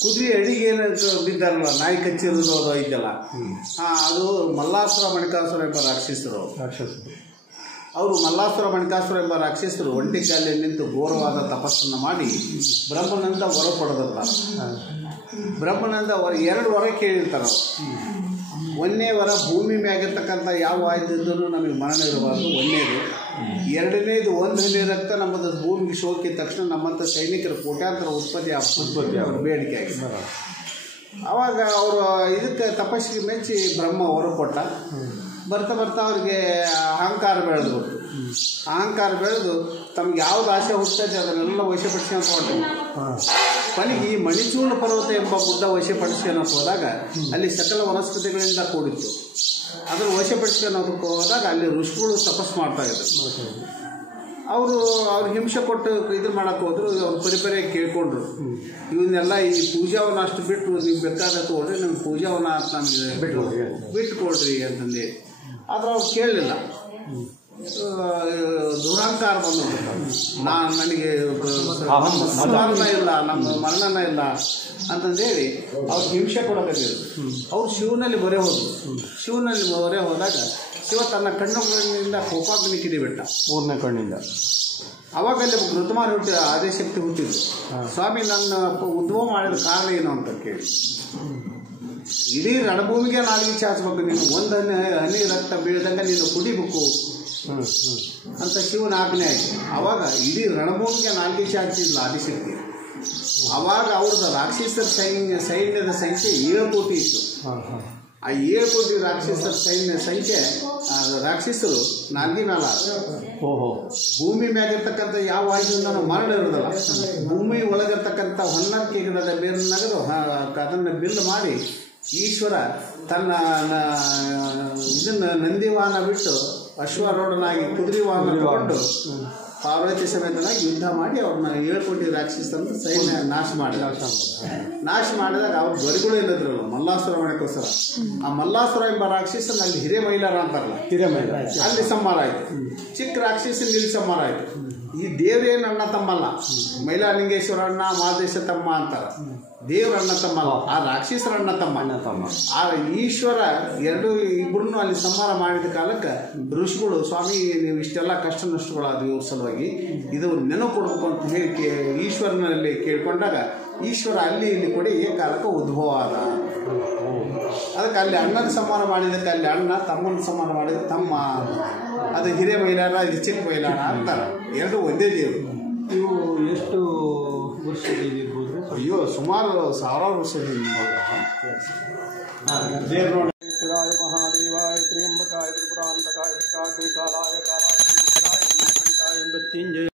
ಕುದುರೆ ಅಡಿಗೆ ಬಿದ್ದಾರಲ್ಲ, ನಾಯಿ ಕಚ್ಚಿರೋದು ಅದು ಐತಲ್ಲ, ಅದು ಮಲ್ಲಾಸುರ ಮಣಿಕಾಸುರ ಎಂಬ ರಾಕ್ಷಸರು. ಅವರು ಮಲ್ಲಾಸುರ ಮಣಿಕಾಸುರ ಎಂಬ ರಾಕ್ಷಸರು ಒಂಟಿ ಕಾಲಿൽ ನಿಂತು ಘೋರವಾದ ತಪಸ್ಸನ್ನು ಮಾಡಿ ಬ್ರಹ್ಮನಿಂದ ವರ ಪಡೆದಲ್ಲ. ಬ್ರಹ್ಮನಿಂದ 2 ವರ ಕೇಳಿರ್ತಾರೆ. ಒಂದನೇ ವರ, ಭೂಮಿ ಮ್ಯಾಗಿರ್ತಕ್ಕಂಥ ಯಾವ ಆಯುಧದೂ ನಮಗೆ ಮರಣ ಇರಬಾರ್ದು, ಒಂದನೇದು. ಎರಡನೇದು, ಒಂದು ಹನಿ ರಕ್ತ ನಮ್ಮದು ಭೂಮಿಗೆ ಸೋಕಿದ ತಕ್ಷಣ ನಮ್ಮಂಥ ಸೈನಿಕರ ಕೋಟ್ಯಾಂತರ ಉತ್ಪತ್ತಿ ಅವ್ರ ಬೇಡಿಕೆ ಆಗಿದೆ. ಆವಾಗ ಅವರು ಇದಕ್ಕೆ ತಪಸ್ಸಿಗೆ ಮೆಚ್ಚಿ ಬ್ರಹ್ಮ ವರ ಕೊಟ್ಟ. ಬರ್ತಾ ಬರ್ತಾ ಅವ್ರಿಗೆ ಅಹಂಕಾರ ಬೆಳೆದು ತಮ್ಗೆ ಯಾವ್ದು ಆಸೆ ಹುಟ್ಟೈತೆ ಅದನ್ನೆಲ್ಲ ವಶಪಡಿಸ್ಕೊಂಡು ಹೊರಟು. ಕೊನೆಗೆ ಈ ಮಣಿಚೂಳ ಪರ್ವತ ಎಂಬ ಗುಡ್ಡ ವಶಪಡಿಸ್ಕೊಂಡು ಹೋದಾಗ ಅಲ್ಲಿ ಸಕಲ ವನಸ್ಪತಿಗಳಿಂದ ಕೂಡಿತ್ತು. ಅದನ್ನು ವಶಪಡಿಸ್ಕೊಂಡು ಹೋದಾಗ ಅಲ್ಲಿ ಋಷಿಗಳು ತಪಸ್ಸು ಮಾಡ್ತಾ ಇದ್ರು. ಅವ್ರು ಹಿಂಸೆ ಕೊಟ್ಟು ಇದನ್ನು ಮಾಡೋಕ್ಕೆ ಹೋದ್ರು. ಅವ್ರು ಪರಿಪರಿ ಕೇಳ್ಕೊಂಡ್ರು, ಇವನ್ನೆಲ್ಲ ಈ ಪೂಜಾವನ್ನ ಅಷ್ಟು ಬಿಟ್ಟು ನೀವು ಬೇಕಾದ ತಗೊಳ್ರಿ, ನಿಮ್ಮ ಪೂಜಾವನ್ನ ನಮಗೆ ಬಿಟ್ಟುಕೊಡ್ರಿ ಅಂತಂದು. ಆದ್ರೆ ಅವ್ರು ಕೇಳಲಿಲ್ಲ. ದುರಹಂಕಾರ ಬಂದು ನನಗೆ ಸಂಹಾರನ ಇಲ್ಲ, ನಮ್ಮ ಮರಣನ ಇಲ್ಲ ಅಂತಂದೇಳಿ ಅವ್ರು ಹಿಂಸೆ ಕೊಡೋಕತ್ತಿದ್ರು. ಅವ್ರು ಶಿವನಲ್ಲಿ ಮೊರೆ ಹೋದಾಗ ಶಿವ ತನ್ನ ಕಣ್ಣುಗಳಿಂದ ಕೋಪಾಗ್ನಿ ಕಿಡಿಬಿಟ್ಟ, 3ನೇ ಕಣ್ಣಿಂದ. ಅವಾಗ ಅಲ್ಲಿ ಋತುಮಾನ ಆದಿಶಕ್ತಿ ಹುಟ್ಟಿದ್ರು. ಸ್ವಾಮಿ, ನನ್ನ ಉದ್ಭವ ಮಾಡಿದ ಕಾರಣ ಏನು ಅಂತ ಕೇಳಿ, ಇಡೀ ರಣಭೂಮಿಗೆ ನಾಲಿಗೆ ಚಾಚಬೇಕು, ನೀನು ಒಂದು ಹನಿ ರಕ್ತ ಬೀಳದಂಗೆ ನೀನು ಕುಡಿಬೇಕು ಅಂತ ಶಿವನ ಆಜ್ಞೆ ಆಯಿತು. ಆವಾಗ ಇಡೀ ರಣಭೂಮಿಗೆ ನಾಲಿಗೆ ಚಾಚಿದ್ಲು ಆದಿಶಕ್ತಿ. ಆವಾಗ ಅವ್ರದ್ದು ರಾಕ್ಷಸರ ಸೈನ್ಯದ ಸಂಖ್ಯೆ 7 ಕೋಟಿ ಇತ್ತು. ಆ 7 ಕೋಟಿ ರಾಕ್ಷಸರ ಸಂಖ್ಯೆ ರಾಕ್ಷಸರು ನಾಲ್ಗಿ ಮ್ಯಾಲ. ಭೂಮಿ ಮ್ಯಾಗಿರ್ತಕ್ಕಂಥ ಯಾವ ಆಯುಧದಿಂದ ನಾವು ಮರಣ ಇರೋದಲ್ಲ, ಭೂಮಿ ಒಳಗಿರ್ತಕ್ಕಂಥ ಹೊನ್ನಕ್ಕೆ ಗಿಡದ ಬೇರನ್ನಾಗದು ಅದನ್ನು ಬಿಲ್ಲು ಮಾಡಿ ಈಶ್ವರ ತನ್ನ ಇದನ್ನು ನಂದಿವಾಹನ ಬಿಟ್ಟು ಅಶ್ವಾರೂಢನಾಗಿ ಕುದುರೆ ವಾಹನ ತಗೊಂಡು ಪಾರ್ವತಿ ಸಮೇತನಾಗಿ ಯುದ್ಧ ಮಾಡಿ ಅವ್ರನ್ನ 7 ಕೋಟಿ ರಾಕ್ಷಸರನ್ನು ಸೈನ್ಯ ನಾಶ ಮಾಡಿದಾಗ ಅವ್ರ ಬರಿಗಳು ಇಲ್ಲದ್ರಲ್ಲ, ಮಲ್ಲಾಸುರ ಮಣಿಕೋಸ್ಕರ. ಆ ಮಲ್ಲಾಸುರ ಎಂಬ ರಾಕ್ಷಸನ ಅಲ್ಲಿ ಹಿರೇಮೈಲಾರ ಅಂತಾರಲ್ಲ, ಅಲ್ಲಿ ಸಂಹಾರ ಆಯಿತು. ಚಿಕ್ಕ ರಾಕ್ಷಸನ ಇಲ್ಲಿ ಸಂಹಾರ ಆಯಿತು. ಈ ದೇವ್ರೇನು ಅಣ್ಣ ತಮ್ಮಲ್ಲ, ಮೈಲಾಲಿಂಗೇಶ್ವರ ಅಣ್ಣ, ಮಹಾದೇಶ ತಮ್ಮ ಅಂತಾರೆ. ದೇವ್ರ ಅಣ್ಣ ತಮ್ಮ ಅಲ್ಲ, ಆ ರಾಕ್ಷಸರ ಅಣ್ಣ ತಮ್ಮ. ಆ ಈಶ್ವರ ಇಬ್ಬರನ್ನು ಅಲ್ಲಿ ಸಂಹಾರ ಮಾಡಿದ ಕಾಲಕ್ಕೆ ಋಷಿಗಳು, ಸ್ವಾಮಿ ನೀವು ಇಷ್ಟೆಲ್ಲ ಕಷ್ಟ ನಷ್ಟಗಳಾದ ಇವ್ರ ಸಲುವಾಗಿ ಇದು ನೆನಪು ಕೊಡಬೇಕು ಅಂತ ಹೇಳಿ ಈಶ್ವರನಲ್ಲಿ ಕೇಳ್ಕೊಂಡಾಗ ಈಶ್ವರ ಅಲ್ಲಿ ಇಲ್ಲಿ ಕೊಡಿ ಕಾಲಕ್ಕೆ ಉದ್ಭವ ಆದ. ಅದಕ್ಕೆ ಅಲ್ಲಿ ಅಣ್ಣನ ಸಂಹಾರ ಮಾಡಿದಕ್ಕೆ ಅಲ್ಲಿ ಅಣ್ಣ, ತಮ್ಮನ ಸಂಹಾರ ಮಾಡಿದ ತಮ್ಮ. ಅದು ಹಿರಿಯ ಮೈಲಾರ, ಇದು ಚಿಕ್ಕ ಮೈಲಾರ ಅಂತಾರೆ. 2 ಒಂದೇ ದೇವರು. ಇವು ಎಷ್ಟು ವರ್ಷದಿರ್ಬೋದು? ಅಯ್ಯೋ, ಸುಮಾರು 1000 ವರ್ಷದಿಂದ. ದೇವ್ರು ನೋಡಿ, ಮಹಾದೇವಾಯ ತ್ರ್ಯಂಬಕಾಯ ತ್ರಿಪುರಾಂತಕಾಯ ಕಾಲಾಯ ಕಾಲಾಯ ಮೃತ್ಯುಂಜಯ